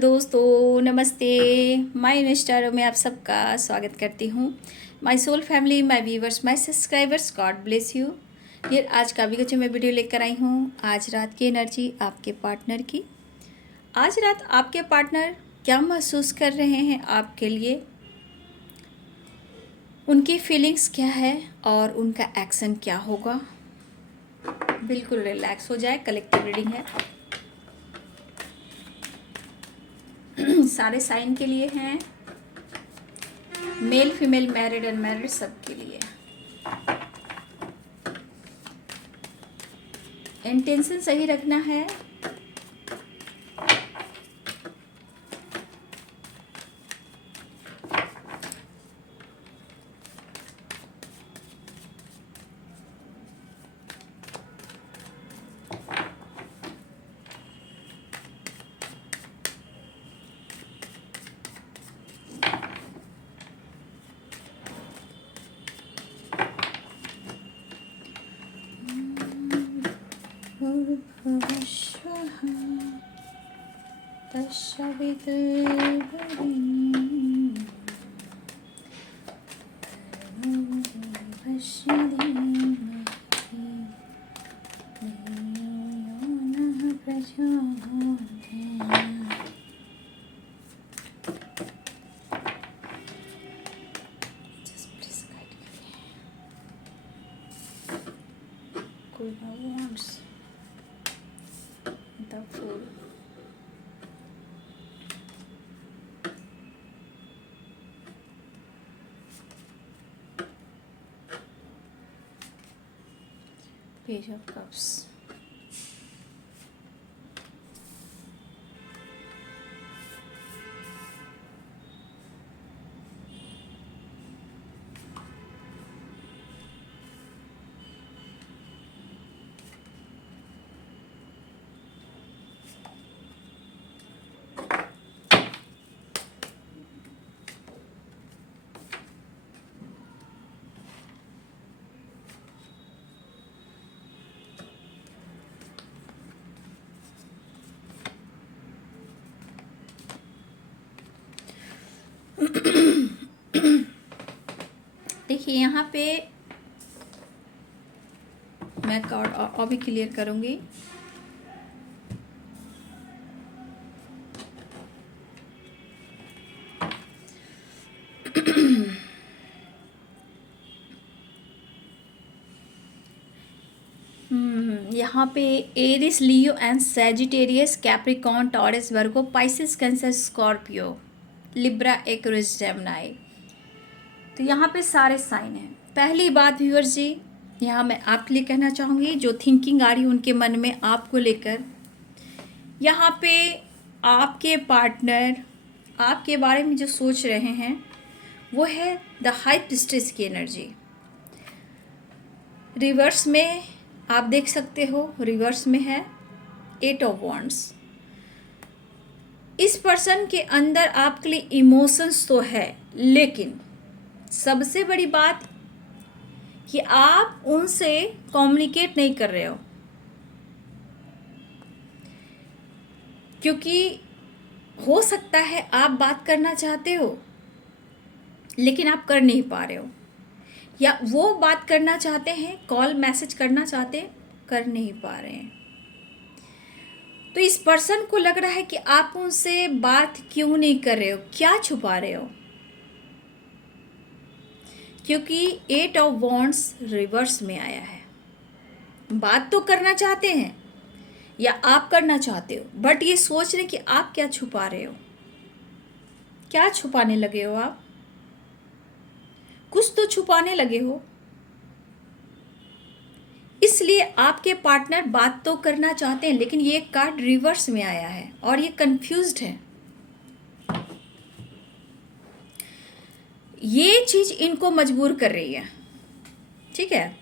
दोस्तों, नमस्ते। My Instagram में आप सबका स्वागत करती हूँ। My soul family, my viewers, my subscribers, God bless you. ये आज का भी कुछ मैं वीडियो लेकर आई हूँ। आज रात की एनर्जी आपके पार्टनर की। आज रात आपके पार्टनर क्या महसूस कर रहे हैं आपके लिए, उनकी फीलिंग्स क्या है और उनका एक्शन क्या होगा। बिल्कुल रिलैक्स हो जाए, कलेक्टिव रीडिंग है। सारे साइन के लिए हैं, मेल फीमेल मैरिड अनमैरिड सबके लिए। इंटेंशन सही रखना है। Queen of Wands, the Fool. Page of Cups. देखिए यहाँ पे मैं कार्ड और भी क्लियर करूँगी। यहाँ पे Aries, Leo and Sagittarius, Capricorn, Taurus, Virgo, Pisces, Cancer, Scorpio, Libra, Aquarius, Gemini. तो यहाँ पे सारे साइन हैं। पहली बात व्यूअर्स जी, यहाँ मैं आपके लिए कहना चाहूँगी, जो थिंकिंग आ रही है उनके मन में आपको लेकर, यहाँ पे आपके पार्टनर आपके बारे में जो सोच रहे हैं वो है द हाई प्रिस्टेस की एनर्जी। रिवर्स में आप देख सकते हो, रिवर्स में है 8 ऑफ वॉन्ड्स। इस पर्सन के अंदर आपके लिए इमोशंस तो है, लेकिन सबसे बड़ी बात कि आप उनसे कम्युनिकेट नहीं कर रहे हो, क्योंकि हो सकता है आप बात करना चाहते हो लेकिन आप कर नहीं पा रहे हो, या वो बात करना चाहते हैं, कॉल मैसेज करना चाहते हैं, कर नहीं पा रहे हैं। तो इस पर्सन को लग रहा है कि आप उनसे बात क्यों नहीं कर रहे हो, क्या छुपा रहे हो, क्योंकि 8 ऑफ वॉन्ड्स रिवर्स में आया है। बात तो करना चाहते हैं या आप करना चाहते हो, बट ये सोच रहे कि आप क्या छुपा रहे हो। क्या छुपाने लगे हो आप? कुछ तो छुपाने लगे हो, इसलिए आपके पार्टनर बात तो करना चाहते हैं, लेकिन ये कार्ड रिवर्स में आया है और ये कंफ्यूज्ड है। ये चीज इनको मजबूर कर रही है, ठीक है,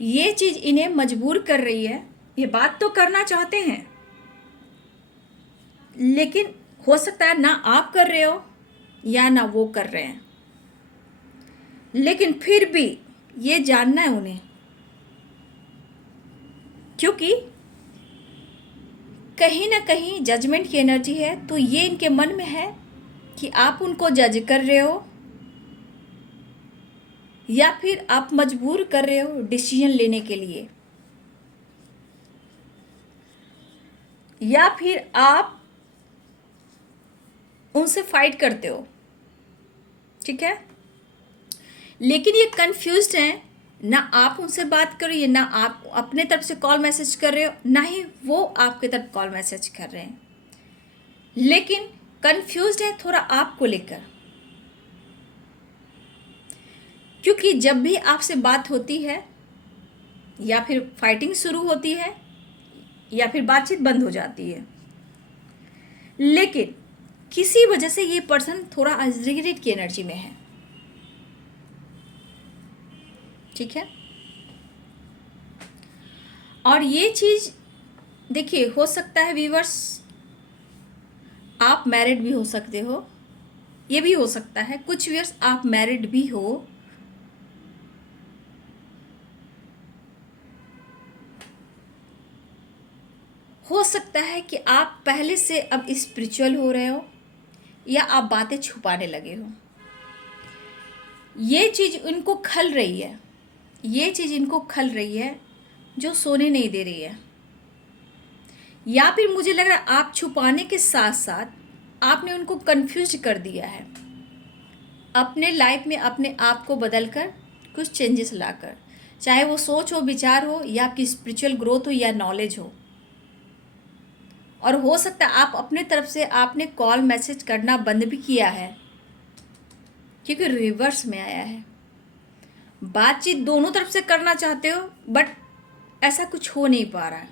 ये चीज इन्हें मजबूर कर रही है। ये बात तो करना चाहते हैं, लेकिन हो सकता है ना आप कर रहे हो या ना वो कर रहे हैं, लेकिन फिर भी ये जानना है उन्हें, क्योंकि कहीं ना कहीं जजमेंट की एनर्जी है, तो ये इनके मन में है कि आप उनको जज कर रहे हो या फिर आप मजबूर कर रहे हो डिसीजन लेने के लिए, या फिर आप उनसे फाइट करते हो। ठीक है, लेकिन ये कंफ्यूज्ड हैं, ना आप उनसे बात कर रही है, ना आप अपने तरफ से कॉल मैसेज कर रहे हो, ना ही वो आपके तरफ कॉल मैसेज कर रहे हैं, लेकिन कंफ्यूज्ड है थोड़ा आपको लेकर। क्योंकि जब भी आपसे बात होती है या फिर फाइटिंग शुरू होती है या फिर बातचीत बंद हो जाती है, लेकिन किसी वजह से ये पर्सन थोड़ा रिग्रेट की एनर्जी में है। ठीक है, और ये चीज़ देखिए, हो सकता है व्यूअर्स आप मैरिड भी हो सकते हो, ये भी हो सकता है कुछ व्यूअर्स आप मैरिड भी हो सकता है कि आप पहले से अब स्पिरिचुअल हो रहे हो या आप बातें छुपाने लगे हो। ये चीज़ इनको खल रही है, ये चीज़ इनको खल रही है जो सोने नहीं दे रही है, या फिर मुझे लग रहा है आप छुपाने के साथ साथ आपने उनको कंफ्यूज कर दिया है अपने लाइफ में अपने आप को बदलकर कुछ चेंजेस लाकर, चाहे वो सोच हो, विचार हो, या आपकी स्पिरिचुअल ग्रोथ हो या नॉलेज हो। और हो सकता है आप अपने तरफ से आपने कॉल मैसेज करना बंद भी किया है, क्योंकि रिवर्स में आया है। बातचीत दोनों तरफ से करना चाहते हो बट ऐसा कुछ हो नहीं पा रहा है।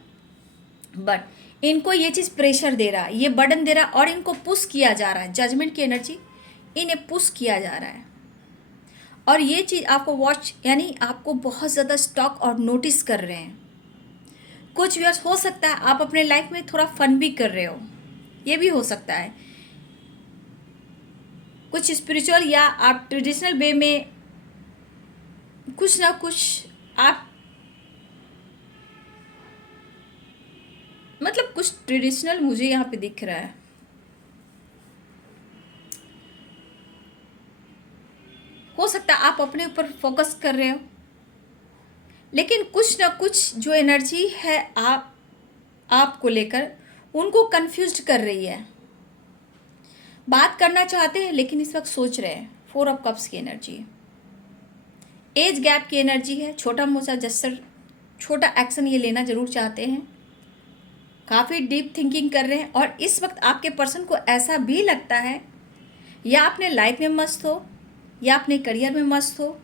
बट इनको ये चीज़ प्रेशर दे रहा है, ये बर्डन दे रहा है, और इनको पुश किया जा रहा है। जजमेंट की एनर्जी इन्हें पुश किया जा रहा है, और ये चीज़ आपको वॉच यानी आपको बहुत ज़्यादा स्टॉक और नोटिस कर रहे हैं। कुछ व्यूअर्स हो सकता है आप अपने लाइफ में थोड़ा फन भी कर रहे हो, ये भी हो सकता है। कुछ स्पिरिचुअल या आप ट्रेडिशनल वे में कुछ ना कुछ आप मतलब कुछ ट्रेडिशनल मुझे यहाँ पे दिख रहा है। हो सकता है आप अपने ऊपर फोकस कर रहे हो, लेकिन कुछ ना कुछ जो एनर्जी है आपको लेकर उनको कंफ्यूज कर रही है। बात करना चाहते हैं लेकिन इस वक्त सोच रहे हैं। 4 ऑफ कप्स की एनर्जी, एज गैप की एनर्जी है। छोटा मोटा जस्टर, छोटा एक्शन ये लेना जरूर चाहते हैं, काफ़ी डीप थिंकिंग कर रहे हैं। और इस वक्त आपके पर्सन को ऐसा भी लगता है या अपने लाइफ में मस्त हो या अपने करियर में मस्त हो,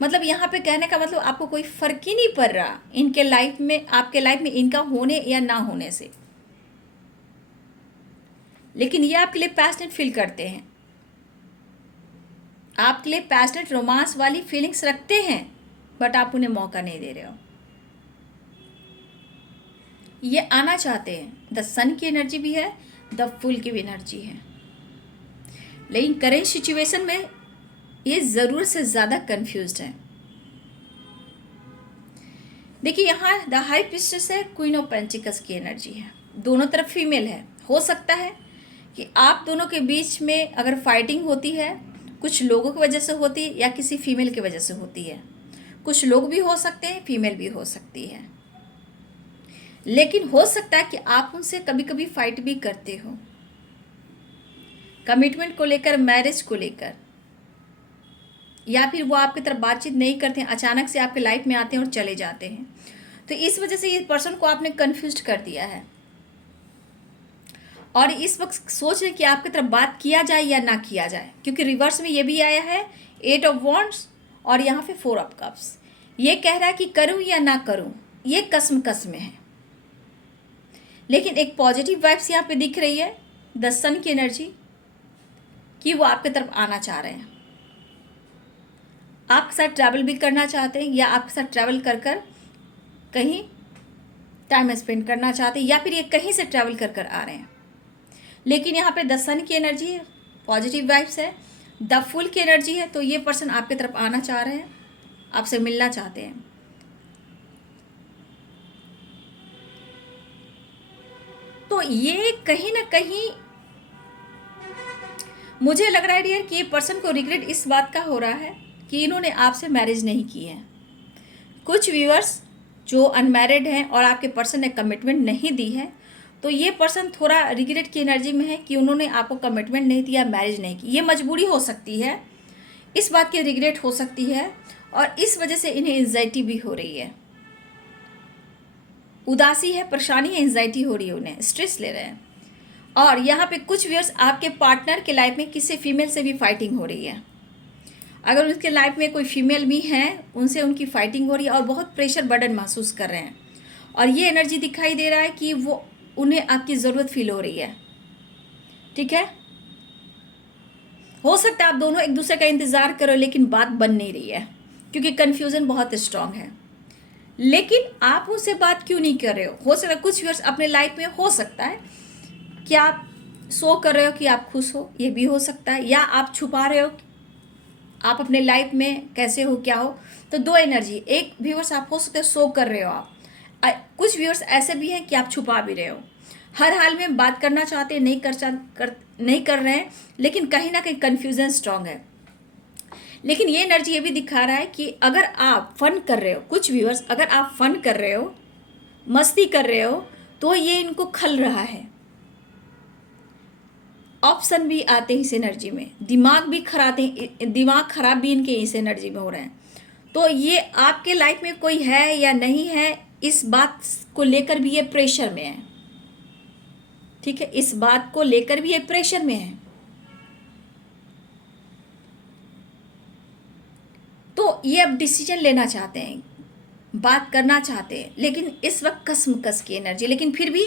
मतलब यहाँ पे कहने का मतलब आपको कोई फ़र्क ही नहीं पड़ रहा इनके लाइफ में, आपके लाइफ में इनका होने या ना होने से। लेकिन ये आपके लिए पैशनेट फील करते हैं, आपके लिए पैशनेट रोमांस वाली फीलिंग्स रखते हैं, बट आप उन्हें मौका नहीं दे रहे हो। ये आना चाहते हैं। द सन की एनर्जी भी है, द फुल की भी एनर्जी है, लेकिन करेंट सिचुएशन में ये ज़रूरत से ज़्यादा कंफ्यूज्ड है। देखिए यहाँ द हाई प्रीस्टेस है, क्वीन ऑफ पेंटिकल्स की एनर्जी है, दोनों तरफ फीमेल है। हो सकता है कि आप दोनों के बीच में अगर फाइटिंग होती है, कुछ लोगों की वजह से होती है या किसी फीमेल की वजह से होती है। कुछ लोग भी हो सकते हैं, फीमेल भी हो सकती है, लेकिन हो सकता है कि आप उनसे कभी कभी फाइट भी करते हो, कमिटमेंट को लेकर, मैरिज को लेकर, या फिर वो आपकी तरफ बातचीत नहीं करते हैं, अचानक से आपके लाइफ में आते हैं और चले जाते हैं। तो इस वजह से इस पर्सन को आपने कंफ्यूज कर दिया है, और इस वक्त सोच रहे कि आपकी तरफ बात किया जाए या ना किया जाए, क्योंकि रिवर्स में ये भी आया है 8 ऑफ वॉन्ड्स और यहाँ पे 4 ऑफ कप्स। ये कह रहा है कि करूँ या ना करूँ, ये कसम में है। लेकिन एक पॉजिटिव वाइब्स यहाँ पे दिख रही है, द सन की एनर्जी, कि वो आपकी तरफ आना चाह रहे हैं, आपके साथ ट्रैवल भी करना चाहते हैं, या आपके साथ ट्रैवल कर कहीं टाइम स्पेंड करना चाहते हैं, या फिर ये कहीं से ट्रैवल कर आ रहे हैं। लेकिन यहाँ पे द सन की एनर्जी है, पॉजिटिव वाइब्स है। द फुल की एनर्जी है, तो ये पर्सन आपकी तरफ आना चाह रहे हैं, आपसे मिलना चाहते हैं। तो ये कहीं ना कहीं मुझे लग रहा है डियर कि ये पर्सन को रिग्रेट इस बात का हो रहा है कि इन्होंने आपसे मैरिज नहीं की है। कुछ व्यूअर्स जो अनमैरिड हैं और आपके पर्सन ने कमिटमेंट नहीं दी है, तो ये पर्सन थोड़ा रिग्रेट की एनर्जी में है कि उन्होंने आपको कमिटमेंट नहीं दिया, मैरिज नहीं की। ये मजबूरी हो सकती है, इस बात की रिग्रेट हो सकती है, और इस वजह से इन्हें एंजाइटी भी हो रही है, उदासी है, परेशानी है, एंजाइटी हो रही है, उन्हें स्ट्रेस ले रहे हैं। और यहाँ पे कुछ व्यूअर्स आपके पार्टनर के लाइफ में किसी फीमेल से भी फाइटिंग हो रही है। अगर उनके लाइफ में कोई फीमेल भी हैं, उनसे उनकी फाइटिंग हो रही है और बहुत प्रेशर बर्डन महसूस कर रहे हैं। और ये एनर्जी दिखाई दे रहा है कि वो उन्हें आपकी ज़रूरत फील हो रही है। ठीक है, हो सकता है आप दोनों एक दूसरे का इंतज़ार करो, लेकिन बात बन नहीं रही है क्योंकि कन्फ्यूज़न बहुत स्ट्रांग है। लेकिन आप उनसे बात क्यों नहीं कर रहे हो सकता है कुछ व्यूअर्स अपने लाइफ में हो सकता है कि आप शो कर रहे हो कि आप खुश हो, ये भी हो सकता है, या आप छुपा रहे हो आप अपने लाइफ में कैसे हो, क्या हो। तो दो एनर्जी, एक व्यूअर्स आप हो सकते हो शो कर रहे हो आप, कुछ व्यूअर्स ऐसे भी हैं कि आप छुपा भी रहे हो। हर हाल में बात करना चाहते हैं, नहीं कर रहे हैं, लेकिन कहीं ना कहीं कन्फ्यूज़न स्ट्रांग है। लेकिन ये एनर्जी ये भी दिखा रहा है कि अगर आप फन कर रहे हो, कुछ व्यूअर्स अगर आप फन कर रहे हो, मस्ती कर रहे हो, तो ये इनको खल रहा है। ऑप्शन भी आते हैं इस एनर्जी में, दिमाग खराब भी इनके इस एनर्जी में हो रहे हैं। तो ये आपके लाइफ में कोई है या नहीं है, इस बात को लेकर भी ये प्रेशर में है। ठीक है, इस बात को लेकर भी ये प्रेशर में है। तो ये अब डिसीजन लेना चाहते हैं, बात करना चाहते हैं, लेकिन इस वक्त कसमकस की एनर्जी। लेकिन फिर भी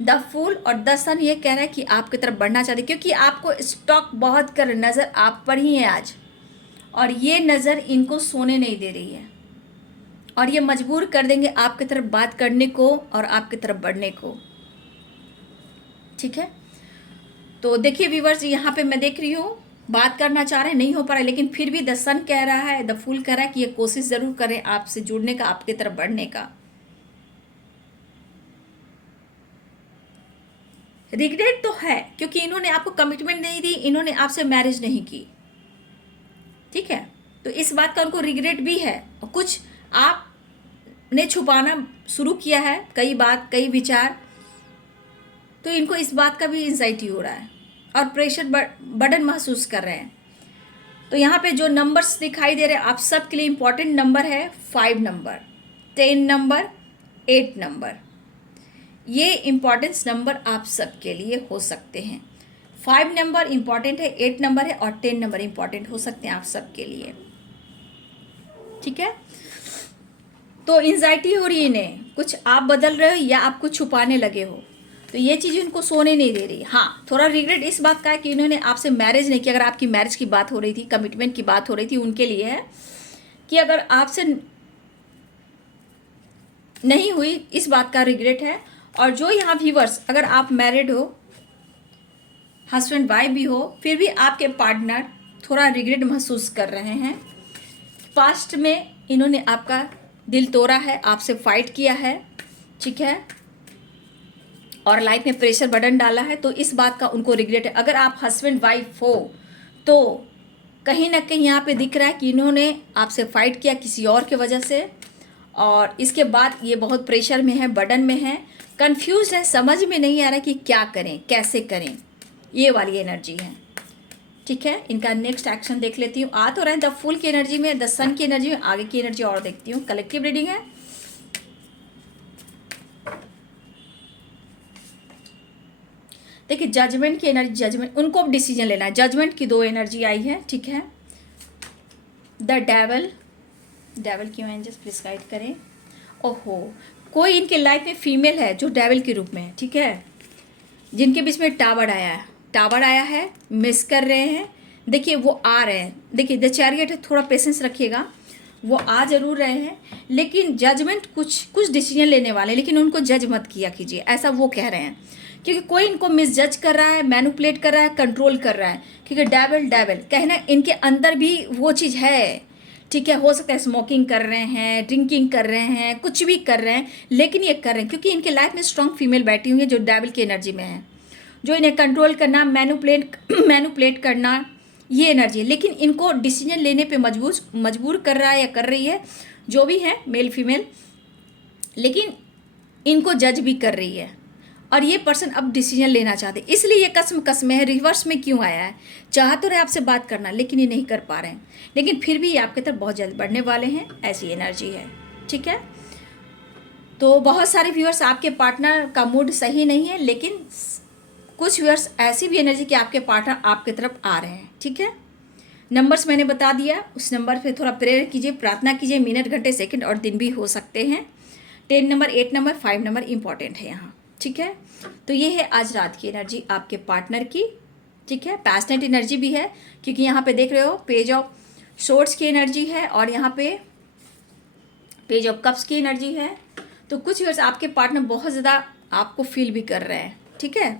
द फूल और द सन ये कह रहा है कि आपकी तरफ बढ़ना चाहते हैं, क्योंकि आपको स्टॉक बहुत कर नज़र आप पर ही है आज, और ये नज़र इनको सोने नहीं दे रही है, और ये मजबूर कर देंगे आपकी तरफ बात करने को और आपकी तरफ बढ़ने को। ठीक है, तो देखिए व्यूअर्स, यहाँ पे मैं देख रही हूँ बात करना चाह रहे हैं, नहीं हो पा रहा है, लेकिन फिर भी द सन कह रहा है, द फूल कह रहा है कि ये कोशिश ज़रूर करें आपसे जुड़ने का, आपकी तरफ बढ़ने का। रिग्रेट तो है क्योंकि इन्होंने आपको कमिटमेंट नहीं दी, इन्होंने आपसे मैरिज नहीं की। ठीक है, तो इस बात का उनको रिग्रेट भी है, और कुछ आपने छुपाना शुरू किया है, कई बात, कई विचार, तो इनको इस बात का भी एंजाइटी हो रहा है और प्रेशर बर्डन महसूस कर रहे हैं। तो यहाँ पे जो नंबर्स दिखाई दे रहे हैं आप सब के लिए इम्पॉर्टेंट नंबर है 5 नंबर, 10 नंबर, 8 नंबर। ये इम्पॉर्टेंस नंबर आप सब के लिए हो सकते हैं। 5 नंबर इम्पॉर्टेंट है, 8 नंबर है, और 10 नंबर इम्पॉर्टेंट हो सकते हैं आप सब के लिए। ठीक है, तो एंजाइटी हो रही है इन्हें, कुछ आप बदल रहे हो या आप कुछ छुपाने लगे हो, तो ये चीज़ इनको सोने नहीं दे रही। हाँ, थोड़ा रिग्रेट इस बात का है कि इन्होंने आपसे मैरिज नहीं की। अगर आपकी मैरिज की बात हो रही थी, कमिटमेंट की बात हो रही थी, उनके लिए है कि अगर आपसे नहीं हुई, इस बात का रिग्रेट है। और जो यहाँ व्यूअर्स, अगर आप मैरिड हो, हस्बैंड वाइफ भी हो, फिर भी आपके पार्टनर थोड़ा रिग्रेट महसूस कर रहे हैं। पास्ट में इन्होंने आपका दिल तोड़ा है, आपसे फाइट किया है। ठीक है, और लाइफ में प्रेशर बर्डन डाला है, तो इस बात का उनको रिग्रेट है। अगर आप हस्बैंड वाइफ हो तो कहीं ना कहीं यहाँ पे दिख रहा है कि इन्होंने आपसे फाइट किया किसी और की वजह से, और इसके बाद ये बहुत प्रेशर में है, बर्डन में है, कंफ्यूज है, समझ में नहीं आ रहा कि क्या करें, कैसे करें, ये वाली एनर्जी है। ठीक है, इनका नेक्स्ट एक्शन देख लेती हूँ। आ तो रहे हैं द फूल की एनर्जी में, द सन की एनर्जी में, आगे की एनर्जी और देखती हूँ। कलेक्टिव रीडिंग है। देखिए जजमेंट की एनर्जी, जजमेंट, उनको अब डिसीजन लेना है। जजमेंट की 2 एनर्जी आई है। ठीक है, द डेवल, डेवल क्यों एंजल्स प्लीज गाइड करें। ओहो, कोई इनके लाइफ में फीमेल है जो डेवल के रूप में है। ठीक है, जिनके बीच में टावर आया है, मिस कर रहे हैं। देखिए वो आ रहे हैं, देखिए द चैरियट है, थोड़ा पेशेंस रखिएगा, वो आ जरूर रहे हैं, लेकिन जजमेंट कुछ डिसीजन लेने वाले, लेकिन उनको जज मत किया कीजिए, ऐसा वो कह रहे हैं। क्योंकि कोई इनको मिस जज कर रहा है, मैनिपुलेट कर रहा है, कंट्रोल कर रहा है। क्योंकि डेवल कहना इनके अंदर भी वो चीज़ है। ठीक है, हो सकता है स्मोकिंग कर रहे हैं, ड्रिंकिंग कर रहे हैं, कुछ भी कर रहे हैं, लेकिन ये कर रहे हैं क्योंकि इनके लाइफ में स्ट्रॉन्ग फीमेल बैठी हुई है जो डेविल की एनर्जी में है, जो इन्हें कंट्रोल करना, मैनुपुलेट करना, ये एनर्जी है। लेकिन इनको डिसीजन लेने पे मजबूर कर रहा है या कर रही है, जो भी है मेल फीमेल, लेकिन इनको जज भी कर रही है। और ये पर्सन अब डिसीजन लेना चाहते, इसलिए ये कसम है। रिवर्स में क्यों आया है? चाह तो रहे आपसे बात करना, लेकिन ये नहीं कर पा रहे हैं, लेकिन फिर भी ये आपके तरफ बहुत जल्द बढ़ने वाले हैं, ऐसी एनर्जी है। ठीक है, तो बहुत सारे व्यूअर्स आपके पार्टनर का मूड सही नहीं है, लेकिन कुछ व्यूअर्स ऐसी भी एनर्जी कि आपके पार्टनर आपके तरफ आ रहे हैं। ठीक है, नंबर्स मैंने बता दिया, उस नंबर पे थोड़ा प्रेयर कीजिए, प्रार्थना कीजिए। मिनट, घंटे, सेकंड और दिन भी हो सकते हैं। 10 नंबर, 8 नंबर, 5 नंबर इंपॉर्टेंट है यहाँ। ठीक है, तो ये है आज रात की एनर्जी आपके पार्टनर की। ठीक है, पैशनेट एनर्जी भी है क्योंकि यहाँ पे देख रहे हो पेज ऑफ शॉर्ट्स की एनर्जी है और यहाँ पे पेज ऑफ कप्स की एनर्जी है। तो कुछ व्यूअर्स आपके पार्टनर बहुत ज़्यादा आपको फील भी कर रहे हैं। ठीक है,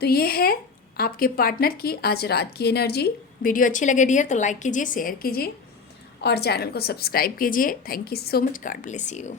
तो ये है आपके पार्टनर की आज रात की एनर्जी। वीडियो अच्छी लगे डियर तो लाइक कीजिए, शेयर कीजिए और चैनल को सब्सक्राइब कीजिए। Thank you so much, God bless you.